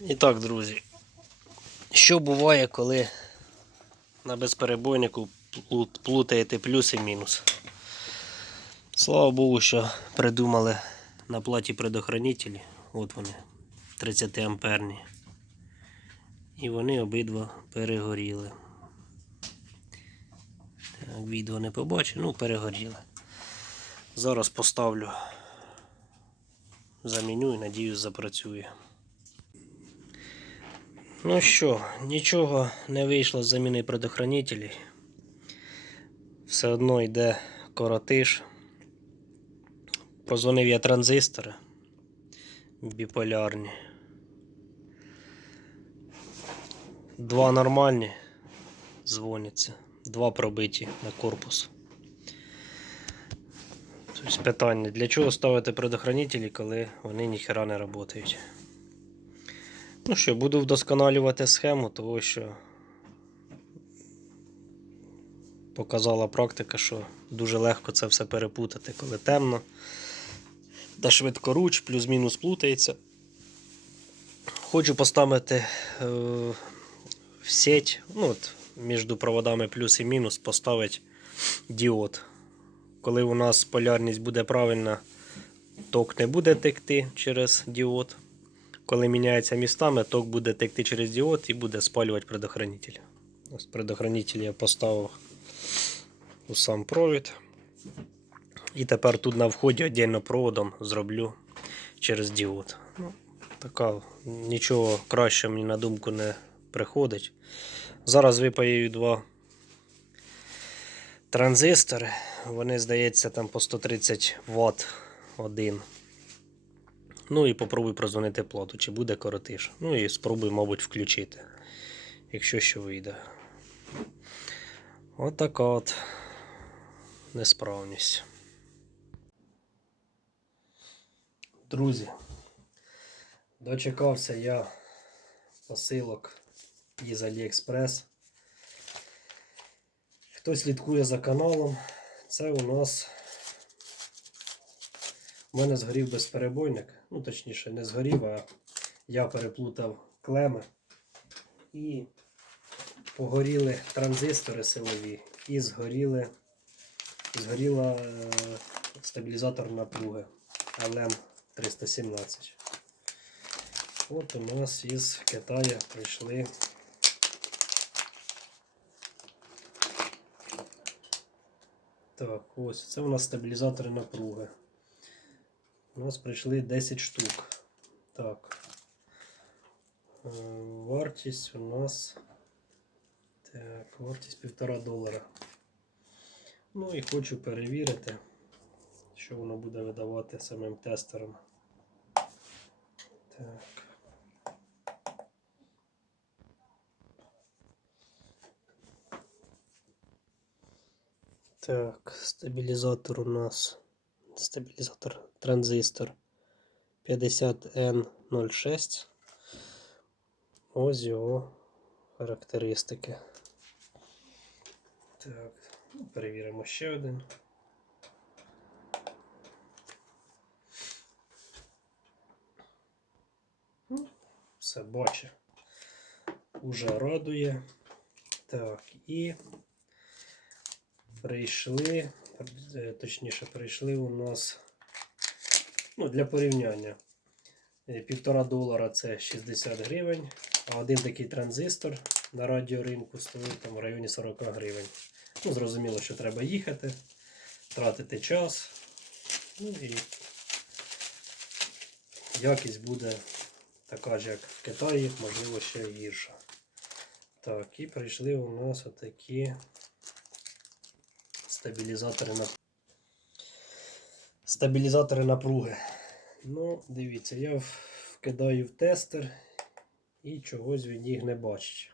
І так, друзі, що буває, коли на безперебойнику плутаєте плюс і мінус? Слава Богу, що придумали на платі предохранителі. От вони, 30 амперні. І вони обидва перегоріли. Так, відео не побачив, ну перегоріли. Зараз поставлю, заміню і надіюсь запрацює. Ну що, нічого не вийшло з заміни предохранителей. Все одно йде коротиш. Позвонив я транзистори біполярні. Два нормальні дзвоняться, два пробиті на корпус. Тобто питання, для чого ставити предохранителі, коли вони ніхера не працюють? Ну що, буду вдосконалювати схему, того що показала практика, що дуже легко це все перепутати, коли темно. Та швидкоруч, плюс-мінус плутається. Хочу поставити е, в сеть, ну от, між проводами плюс і мінус, поставити діод. Коли у нас полярність буде правильна, ток не буде текти через діод. Коли міняється містами, ток буде текти через діод і буде спалювати предохранитель. Ось предохранитель я поставив у сам провід. І тепер тут на вході віддільно проводом зроблю через діод. Ну, така, нічого краще мені на думку не приходить. Зараз випаюю два транзистори. Вони, здається, там по 130 Вт один. Ну і попробуй прозвонити плату, чи буде коротиш. Ну і спробуй, мабуть, включити, якщо що вийде. От така от несправність. Друзі, дочекався я посилок із AliExpress. Хто слідкує за каналом, це у нас у мене згорів безперебойник. Ну, точніше, не згорів, а я переплутав клеми. І погоріли транзистори силові і згоріли, згоріла е, стабілізатор напруги LM317. От у нас із Китаю прийшли Так, ось це у нас стабілізатори напруги. У нас прийшли 10 штук. Так. Е, Вартість у нас. Так, вартість півтора долара. Ну і хочу перевірити, що воно буде видавати самим тестером. Так. Так, стабілізатор у нас. Стабілізатор транзистор 50N06. Ось його характеристики. Так, ну, перевіримо ще один. Ну, Все бачу. Уже радує. Так, і прийшли, точніше, прийшли у нас ну, для порівняння. Е, Півтора долара це 60 гривень, а один такий транзистор на радіоринку стоїть там в районі 40 гривень. Ну, зрозуміло, що треба їхати, тратити час. Ну і якість буде така ж, як в Китаї, можливо, ще гірша. Так, і прийшли у нас отакі стабілізатори на стабілізатори напруги. Ну, дивіться, я вкидаю в тестер і чогось він їх не бачить.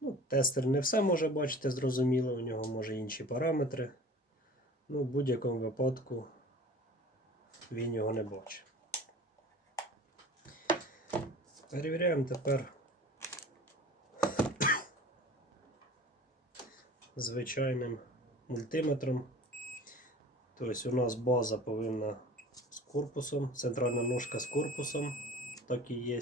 Ну, тестер не все може бачити, зрозуміло, у нього може інші параметри. Ну, в будь-якому випадку він його не бачить. Перевіряємо тепер звичайним мультиметром. Тобто у нас база повинна з корпусом, центральна ножка з корпусом. так і є.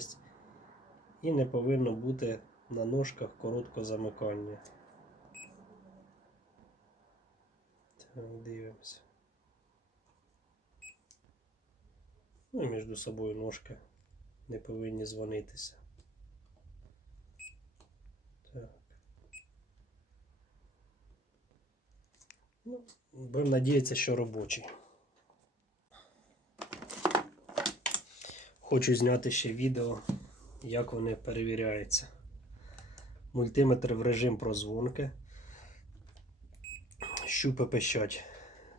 І не повинно бути на ножках короткого замикання. Так, дивимося. Ну і між собою ножки не повинні дзвонитися. Так. Ну, будемо надіятися, що робочий. Хочу зняти ще відео, як вони перевіряються. Мультиметр в режим прозвонки. Щупи пищать.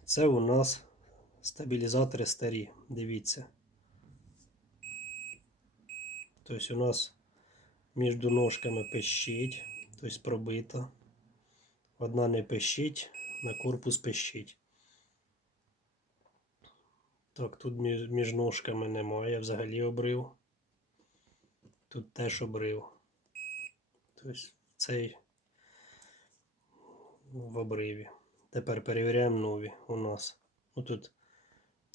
Це у нас стабілізатори старі. Дивіться. Тобто у нас між ножками пищить, тобто пробито. Одна не пищить, на корпус пищить. Так, тут між, ножками немає, взагалі обрив. Тут теж обрив. Тобто цей в обриві. Тепер перевіряємо нові у нас. Ну тут,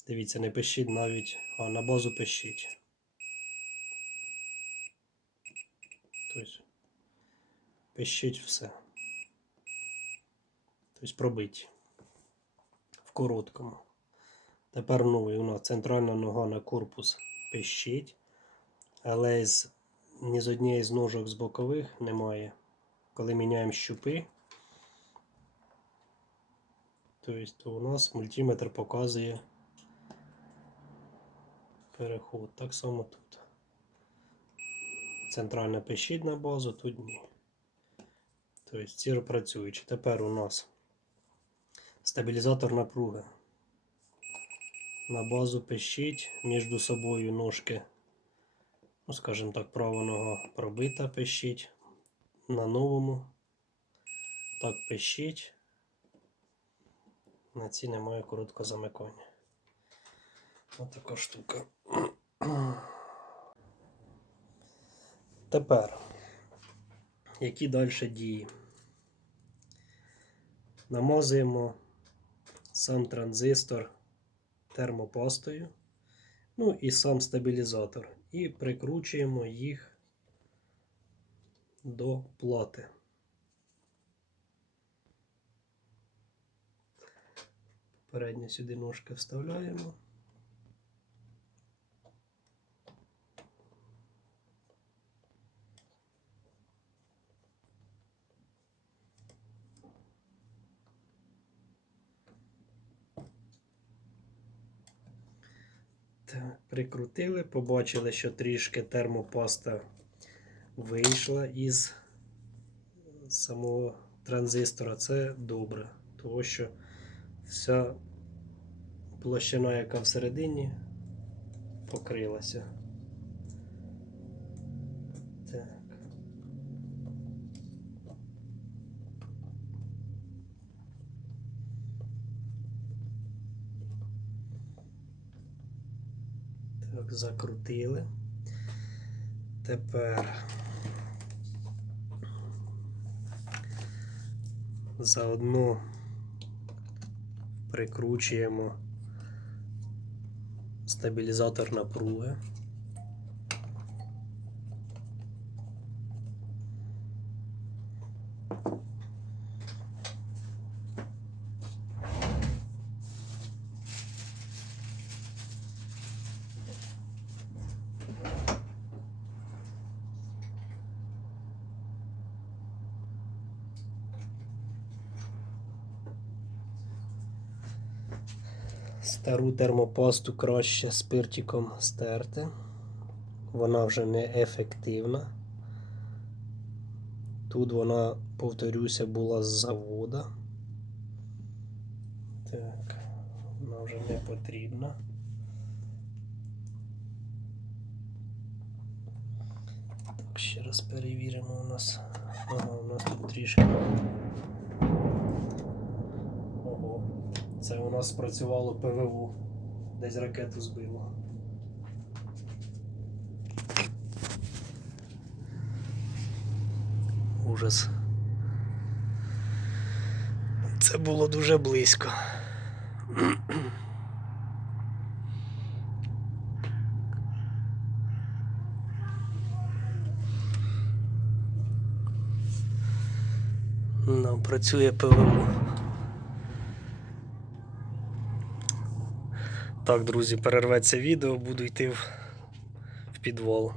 дивіться, не пищить навіть, а на базу пищить. Тобто пищить все. Тобто пробить в короткому. Тепер новий у нас центральна нога на корпус пищить, але з, ні з однієї з ножок з бокових немає. Коли міняємо щупи, тобто то у нас мультиметр показує переход. Так само тут. Центральна пищить на базу, тут ні. Тобто ці працюючі. Тепер у нас стабілізатор напруги. На базу пищить, між собою ножки, ну, скажімо так, права нога пробита пищить. На новому так пищить. На цій немає короткого замикання. Ось така штука. Тепер, які далі дії? Намазуємо сам транзистор термопастою, ну і сам стабілізатор. І прикручуємо їх до плати. Передню сюди ножки вставляємо. Так, прикрутили, побачили, що трішки термопаста вийшла із самого транзистора. Це добре, тому що вся площина, яка всередині, покрилася. Закрутили. Тепер заодно прикручуємо стабілізатор напруги. Стару термопасту краще спиртиком стерти. Вона вже не ефективна. Тут вона, повторюся, була з завода. Так, вона вже не потрібна. Так, ще раз перевіримо у нас. Ага, у нас тут трішки. у нас спрацювало ПВО, десь ракету збило. Ужас. Це було дуже близько. Нам працює ПВО. Так, друзі, перерветься відео, буду йти в, в підвал.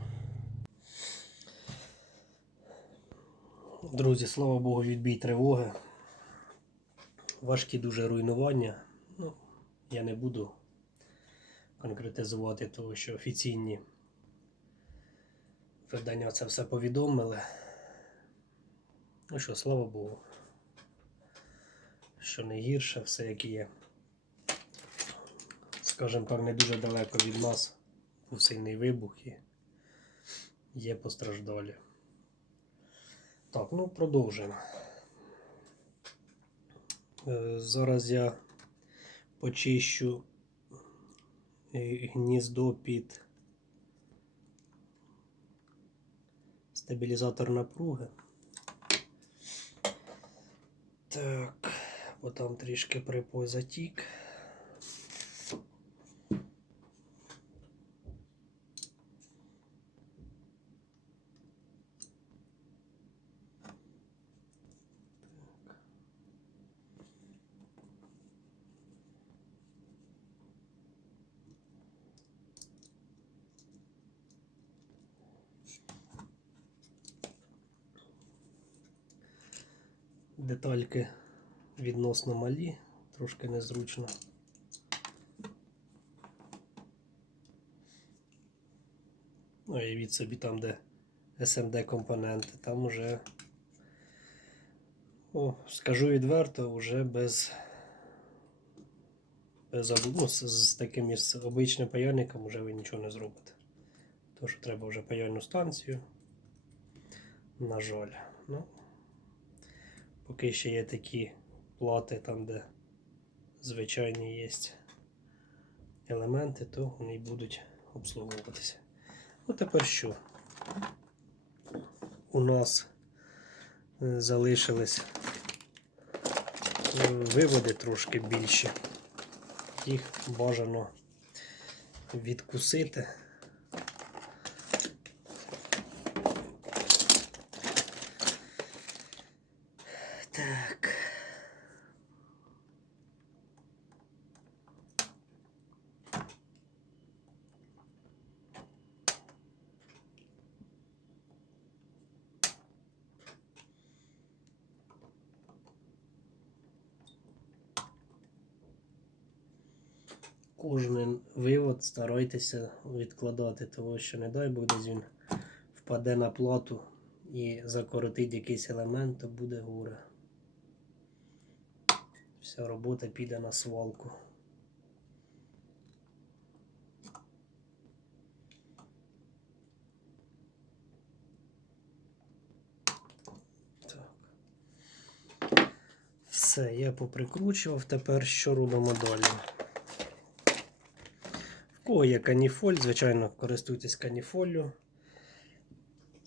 Друзі, слава Богу, відбій тривоги. Важкі дуже руйнування. Ну, я не буду конкретизувати, того, що офіційні видання це все повідомили. Ну що, слава Богу. Що не гірше, все як є. Скажімо так, не дуже далеко від нас був сильний вибух і є постраждалі. Так, ну продовжуємо. Е, Зараз я почищу гніздо під стабілізатор напруги. Так, бо там трішки припой затік. Детальки відносно малі, трошки незручно. Ну і від собі там, де SMD компоненти, там уже, о, скажу відверто, вже без, без ну, з, з таким із обичним паяльником вже ви нічого не зробите. Що треба вже паяльну станцію. На жаль. Ну, Поки ще є такі плати, там, де звичайні є елементи, то вони будуть обслуговуватися. Ну тепер що? У нас е, залишились е, виводи трошки більші. Їх бажано відкусити. Кожен вивод старайтеся відкладати, тому що не дай Бог десь він впаде на плату і закоротить якийсь елемент, то буде горе. Вся робота піде на свалку. Все, я поприкручував. Тепер що робимо далі? Кого є каніфоль, звичайно, користуйтесь каніфоллю.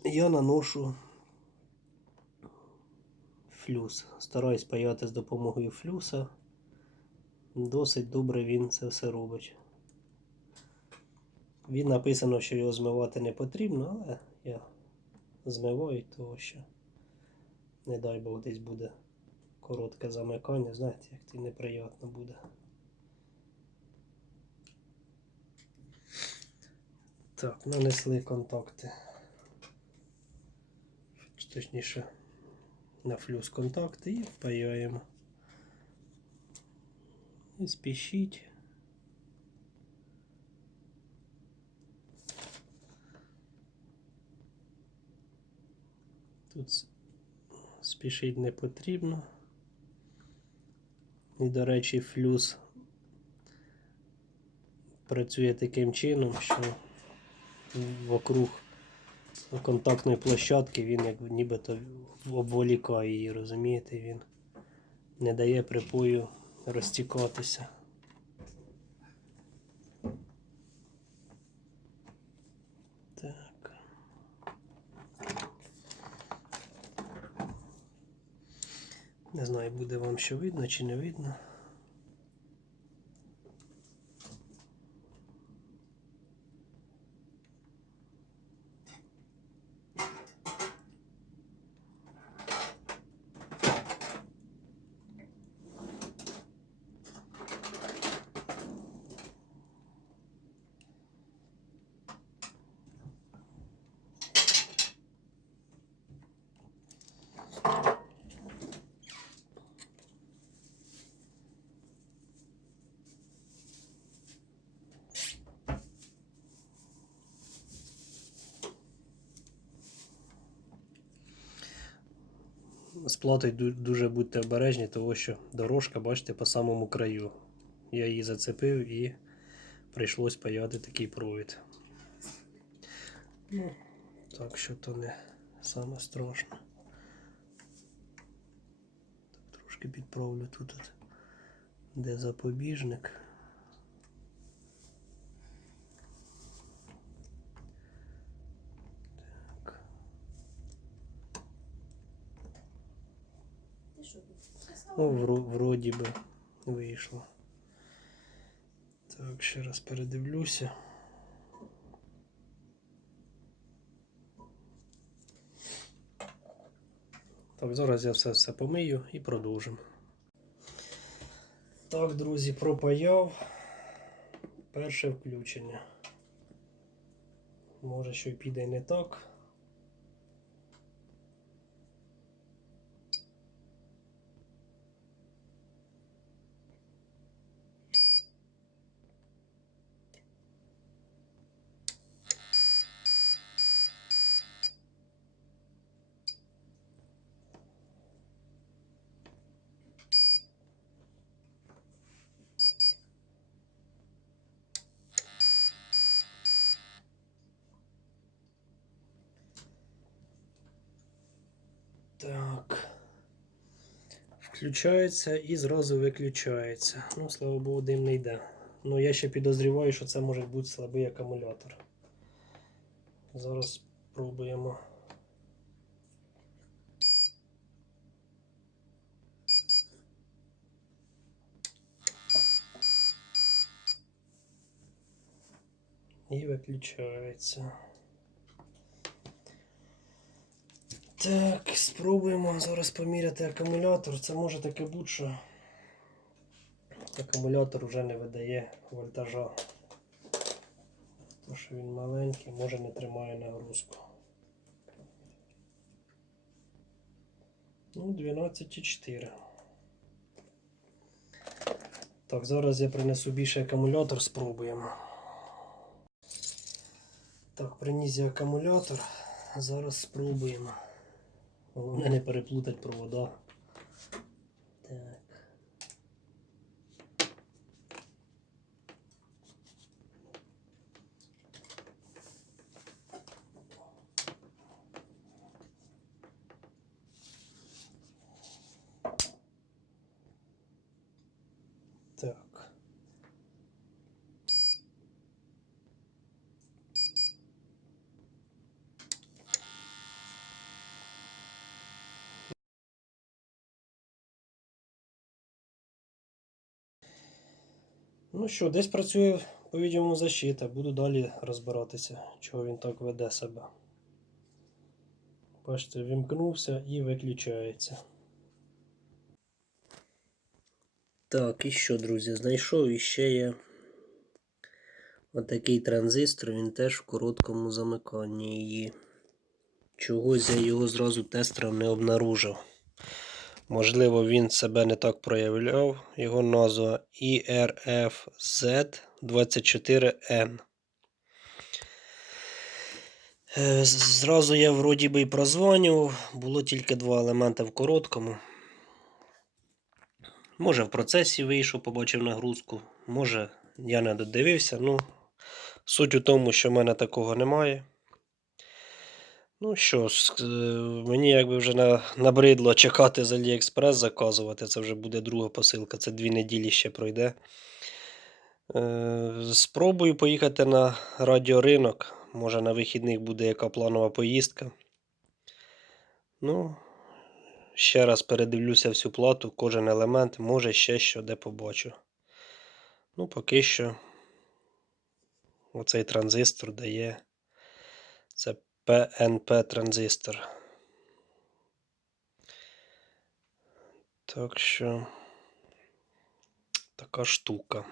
Я наношу флюс. Стараюсь паяти з допомогою флюса. Досить добре він це все робить. Він написано, що його змивати не потрібно, але я змиваю того, що не дай Бог десь буде коротке замикання, знаєте, як це неприємно буде. Так, нанесли контакти. Точніше, на флюс контакти і впаяємо. І спішіть. Тут спішити не потрібно. І, до речі, флюс працює таким чином, що вокруг контактної площадки він як нібито обволікає її, розумієте, він не дає припою розтікатися. Так. Не знаю, буде вам що видно чи не видно. З платою дуже будьте обережні, тому що дорожка, бачите, по самому краю. Я її зацепив і прийшлось паяти такий провід. Ну, так що то не саме страшне. Трошки підправлю тут, де запобіжник. Так. Ти що тут? Ну, вроді би вийшло. Так, ще раз передивлюся. Так, зараз я все все помию і продовжимо. Так, друзі, пропаяв. Перше включення. Може, що й піде не так. Так. Включається і зразу виключається. Ну, слава Богу, дим не йде. Ну, я ще підозріваю, що це може бути слабий акумулятор. Зараз спробуємо. І виключається. Так, спробуємо зараз поміряти акумулятор. Це може таке бути, що акумулятор вже не видає вольтажа. Тому що він маленький, може не тримає нагрузку. Ну, 12,4. Так, зараз я принесу більший акумулятор, спробуємо. Так, приніс я акумулятор. Зараз спробуємо. Головне не переплутати провода. Так. Так. Ну що, десь працює, по-відомому, защита. Буду далі розбиратися, чого він так веде себе. Бачите, вімкнувся і виключається. Так, і що, друзі, знайшов іще є отакий транзистор, він теж в короткому замиканні її. Чогось я його зразу тестером не обнаружив. Можливо, він себе не так проявляв. Його назва IRFZ24N. Е, Зразу я вроді би і прозванював. Було тільки два елементи в короткому. Може в процесі вийшов, побачив нагрузку. Може, я не додивився. Ну, суть у тому, що в мене такого немає. Ну що, ж, е, мені якби вже на, набридло чекати з AliExpress заказувати. Це вже буде друга посилка, це дві неділі ще пройде. Е, спробую поїхати на радіоринок. Може на вихідних буде яка планова поїздка. Ну, ще раз передивлюся всю плату, кожен елемент, може ще що де побачу. Ну, поки що оцей транзистор дає. Це PNP транзистор. Так що така штука.